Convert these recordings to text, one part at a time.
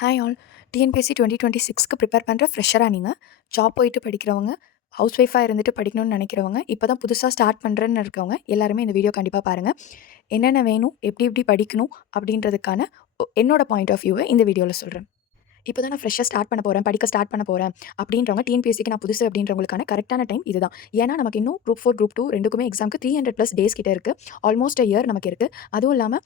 Hi all. TNPSC 2026க்கு prepare பண்ணுற ஃப்ரெஷராக நீங்கள் job போயிட்டு படிக்கிறவங்க, ஹவுஸ் ஒய்ஃபாக இருந்துட்டு படிக்கணும்னு நினைக்கிறவங்க, இப்போ தான் புதுசாக ஸ்டார்ட் பண்ணுறேன்னு இருக்கவங்க எல்லாருமே இந்த வீடியோ கண்டிப்பாக பாருங்கள். என்னென்ன வேணும், எப்படி எப்படி படிக்கணும் அப்படின்றதுக்கான என்னோட பாயிண்ட் ஆஃப் வியூவை இந்த வீடியோவில் சொல்கிறேன். இப்போ தான் நான் ஃப்ரெஷ்ஷாக ஸ்டார்ட் பண்ண போகிறேன், படிக்க ஸ்டார்ட் பண்ண போகிறேன் அப்படின்றவங்க, டிஎன்பிஎஸ்சிக்கு நான் புதுசு அப்படின்றவங்களுக்கான கரெக்டான டைம் இதுதான். ஏன்னா நமக்கு இன்னும் குரூப் 4, குரூப் 2 ரெண்டுக்குமே எக்ஸாமுக்கு 300+ டேஸ் கிட்ட இருக்குது. ஆல்மோஸ்ட் இயர் நமக்கு இருக்குது. அதுவும் இல்லாமல்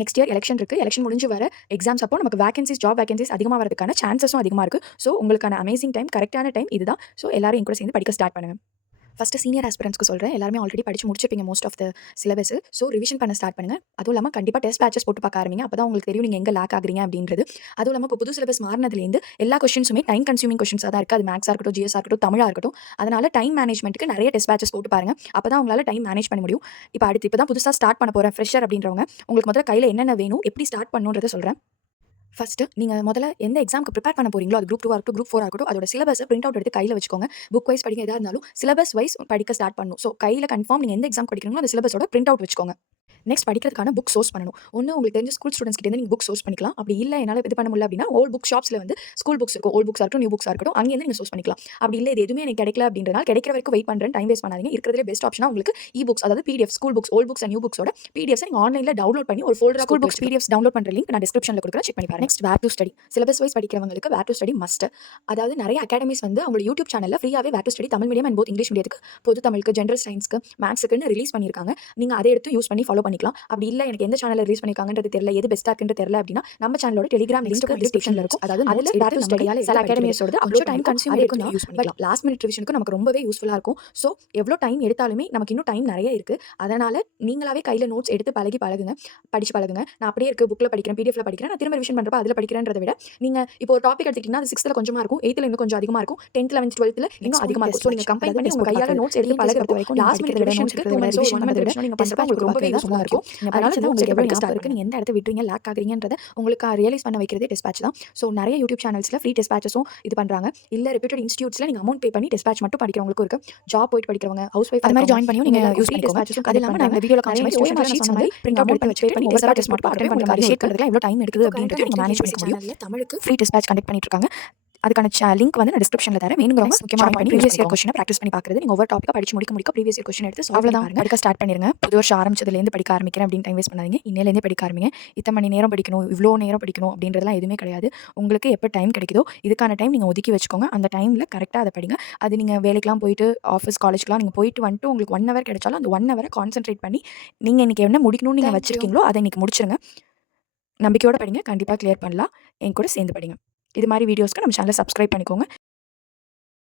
நெக்ஸ்ட் இயர் எலெக்ஷன் இருக்குது. எலெக்ஷன் முடிஞ்சு வர எக்ஸாம்ஸ் அப்போ நமக்கு வேகன்சிஸ், ஜாப் வேகன்சிஸ் அதிகமாக வரதுக்கான சான்சஸும் அதிகமாக இருக்குது. ஸோ உங்களுக்கான அமேசிங் டைம், கரெக்டான டைம் இதுதான். ஸோ எல்லாரும் என் கூட சேர்ந்து படிக்க ஸ்டார்ட் பண்ணுங்கள். ஃபஸ்ட்டு சீனியர் ஆஸ்பிரண்ட்ஸ்க்கு சொல்கிறேன். எல்லாருமே ஆல்ரெடி படிச்சு முடிச்சிருப்பீங்க most of the syllabus. So revision பண்ண ஸ்டார்ட் பண்ணுங்கள். அதுவும் இல்லாமல் கண்டிப்பாக டெஸ்ட் பேட்சஸ் போட்டு பார்க்க ஆரம்பிங்க. அப்போ தான் உங்களுக்கு தெரியும் நீங்கள் எங்கே லேக் ஆகுறீங்க அப்படின்றது. அதுவும் இல்லாமல் இப்போ புது சிலபஸ் மாறினதுலேருந்து எல்லா கொஸ்டின்ஸுமே டைம் கன்சியூமிங் கொஸ்டின்ஸாக தான் இருக்குது. அது மேக்ஸாக இருக்கட்டும், ஜிஎஸ்ஸாக இருக்கட்டும், தமிழாக இருக்கட்டும். அதனால் டைம் மேனேஜ்மெண்ட்டுக்கு நிறைய டெஸ்ட் பேட்சஸ் போட்டு பாருங்கள். அப்போ தான் உங்களால் டைம் மேனேஜ் பண்ண முடியும். இப்போ தான் புதுசாக ஸ்டார்ட் பண்ண போகிறேன் ஃப்ரெஷர் அப்படின்றவங்க, உங்களுக்கு முதல்ல கையில் என்னென்ன வேணும், எப்படி ஸ்டார்ட் பண்ணணுன்றதை சொல்கிறேன். ஃபஸ்ட்டு நீங்கள் முதல்ல எந்த எக்ஸாமுக்கு ப்ரிப்பேர் பண்ண போறீங்களோ, அது குரூப் 2 இருக்கட்டும், குரூப் 4 இருக்கட்டும், அதோட சிலபஸை பிரிண்ட் அவுட் எடுத்து கையில் வச்சுக்கோங்க. புக் வைஸ் படிக்க எதா இருந்தாலும் சிலபஸ் வைஸ் படிக்க ஸ்டார்ட் பண்ணணும். ஸோ கையில் கன்ஃபார்ம் நீங்கள் எந்த எக்ஸாம் படிக்கிறீங்களோ அந்த சிலபஸோட பிரிண்ட் அவுட் வச்சுக்கோங்க. நெக்ஸ்ட் படிக்கிறதுக்கான புக் சோர்ஸ் பண்ணணும். ஒன்று உங்களுக்கு தெரிஞ்ச ஸ்கூல் ஸ்டூடெண்ட்ஸ் கிட்ட நீங்கள் புக் சோர்ஸ் பண்ணிக்கலாம். அப்படி இல்லை என்னால் இது பண்ண முடியல அப்படின்னா ஓல்ட் புக் ஷாப்ஸில் வந்து ஸ்கூல் புக்ஸ் இருக்கும். ஓல்ட் புக்ஸாக இருக்கட்டும், நியூ புக்ஸாக இருக்கட்டும், அங்கேருந்து நீங்கள் சோர்ஸ் பண்ணிக்கலாம். அப்படி இல்லை இது எதுவுமே எனக்கு கிடைக்கல அப்படின்றனால கிடைக்கிற வரைக்கும் வெயிட் பண்ணுறேன், டைம் வேஸ்ட் பண்ணாதீங்க. இருக்கிறதுலே பெஸ்ட் ஆப்ஷனாக உங்களுக்கு புக்ஸ், அதாவது PDF, school books, old books and new புக்ஸோட பிடிஎஃப்ஸ் நீங்கள் ஆன்லைனில் டவுன்லோட் பண்ணி ஒரு folder school books PDFs download பண்ணுற லிங்க் நான் டிஸ்கிரிப்ஷனில் கொடுக்குறேன், செக் பண்ணி பாருங்க. Next where to study. Syllabus wise படிக்கிறவங்களுக்கு வேர் டு ஸ்டடி மஸ்ட். அதாவது நிறைய அகாடமிஸ் வந்து அவங்களோட யூடியூப் சேனலில் ஃப்ரீயாகவே where to study Tamil medium and both English மீடியத்துக்கு, பொது தமிழுக்கு, ஜென்ரல் சயின்ஸ்க்கு, மேக்ஸுக்குன்னு ரிலீஸ் பண்ணியிருக்காங்க. நீங்கள் அதை எடுத்து யூஸ் பண்ணி ஃபாலோ பண்ணிக்கலாம். அப்படி இல்லை எனக்கு எந்த சேனல் ரிலீஸ் பண்ணிருக்காங்கன்றது தெரியல, எது பெஸ்ட்டா இருக்குன்னு தெரியல அப்படின்னா நம்ம சேனலோட டெலிகிராம் லிங்க் டிஸ்கிரிப்ஷன்ல இருக்கும். அதாவது அதுல வேர் டு ஸ்டடியால சில அகாடமிஸோட அவ்வளோ டைம் கன்சியூம் இருக்கும் யூஸ் பண்ணிக்கலாம். லாஸ்ட் மினிட் ரிவிஷனுக்கு நமக்கு ரொம்பவே யூஸ்ஃபுல்லா இருக்கும். ஸோ எவ்வளோ டைம் எடுத்தாலுமே நமக்கு இன்னும் டைம் நிறைய இருக்கு. அதனால நீங்களாவே கையில நோட்ஸ் எடுத்து பழகுங்க, படிச்சு பழகுங்க. நான் அப்படியே இருக்கு புக்ல படிக்கிறேன், பிடிஎஃப்ல படிக்கிறேன், நான் திரும்ப ரிவிஷன் பண்றப்ப அதுல படிக்கிறேன்றதை விட நீங்க இப்போ ஒரு டாபிக் எடுத்துக்கிட்டீங்கன்னா அது 6th கொஞ்சமா இருக்கும், 8th இன்னும் கொஞ்சம் அதிகமா இருக்கும், 10th 11th 12th இன்னும் அதிகமா இருக்கும். ஸோ நீங்க கம்பைன் பண்ணி உங்க கையால நோட்ஸ் எடுத்து பழகுறது வரைக்கும் லாஸ்ட் மினிட் ரிவிஷனுக்கு 2 months 1 month ரிவிஷன் நீங்க பண்றப்ப உங்களுக்கு ரொம்பவே யூஸ்ஃபுல்லா இருக்கும். அதனால தான் உங்களுக்கு எவ்வளவு ஞாபகம் இருக்கு, நீங்க எந்த இடத்த விட்டுறீங்க, லேக் ஆகுறீங்கன்றத உங்களுக்கு ரியலைஸ் பண்ண வைக்கிறதே டெஸ்ட் பேட்ச் தான். ஸோ நிறைய யூடியூப் சேனல்ஸில் ஃப்ரீ டெஸ்ட் பேட்சஸும் இது பண்ணுறாங்க. இல்லை ரெப்யூட்டட் இன்ஸ்டியூட்ஸில் நீங்கள் அமௌண்ட் பே பண்ணி டெஸ்ட் பேட்ச் மட்டும் படிக்கிறவங்களுக்கும் இருக்குது. ஜாப் போயிட்டு படிக்கிறவங்க, ஹவுஸ் ஒய்ஃப் அது மாதிரி ஜாயின் பண்ணி நீங்கள் யூஸ் பண்ணிக்கோங்க. அது இல்லாமல் நான் இந்த வீடியோவில் காமிச்ச மாதிரி ஓஎம்ஆர் ஷீட்ஸ் மாதிரி பிரிண்ட் அவுட் பண்ணி வச்சுட்டு நீங்கள் டெஸ்ட் மட்டும் அட்டெண்ட் பண்ணுற மாதிரி ஷேர் பண்ணுறதுல எவ்வளோ டைம் எடுக்குது அப்படின்றது நீங்கள் மேனேஜ் பண்ணிக்க முடியும். தமிழுக்கு ஃப்ரீ டெஸ்ட் பேட்ச் கண்டக்ட் பண்ணிட்டு இருக்காங்க. அதுக்கான லிங்க் வந்து நான் டிஸ்கிரிப்ஷனில் தரேன். வேணுங்கிறவங்க முக்கியமாக பண்ணி ப்ரீவியஸ் இயர் கொஸ்டினை ப்ராக்டிஸ் பண்ணி பார்க்குறது. நீங்கள் ஒவ்வொரு டாப்பிக்காக படிச்சு முடிக்க ப்ரீவியஸ் இயர் கொஸ்டின் எடுத்து அவ்வளோதான் படிக்க ஸ்டார்ட் பண்ணிருங்க. புது வருஷம் ஆரம்பிச்சதுலேருந்து படிக்க ஆரம்பிக்கிறேன் அப்படின்னு டைம் வேஸ்ட் பண்ணாதீங்க. இன்னிலேருந்தே படிக்க ஆரம்பிங்க. இத்தனை மணி நேரம் படிக்கணும், இவ்வளோ நேரம் படிக்கணும் அப்படின்றதுலாம் எதுவுமே கிடையாது. உங்களுக்கு எப்போ டைம் கிடைக்குதோ இதுக்கான டைம் நீங்கள் ஒதுக்கி வச்சுக்கோங்க. அந்த டைமில் கரெக்டாக அதை படிங்க. அது நீங்கள் வேலைக்கெலாம் போயிட்டு ஆஃபீஸ் காலேஜ்க்குலாம் நீங்கள் போயிட்டு வந்துட்டு உங்களுக்கு 1 hour கிடைச்சாலும் அந்த 1 hour கான்சென்ட்ரேட் பண்ணி நீங்கள் இன்றைக்கி என்ன முடிக்கணும்னு நீங்கள் வச்சிருக்கீங்களோ அதை இன்றைக்கி முடிச்சிருங்க. நம்பிக்கையோடு படிங்க, கண்டிப்பாக கிளியர் பண்ணலாம். என் கூட சேர்ந்து படிங்க. இது மாதிரி வீடியோஸ்க்கு நம்ம சேனலை சப்ஸ்கிரைப் பண்ணிக்கோங்க.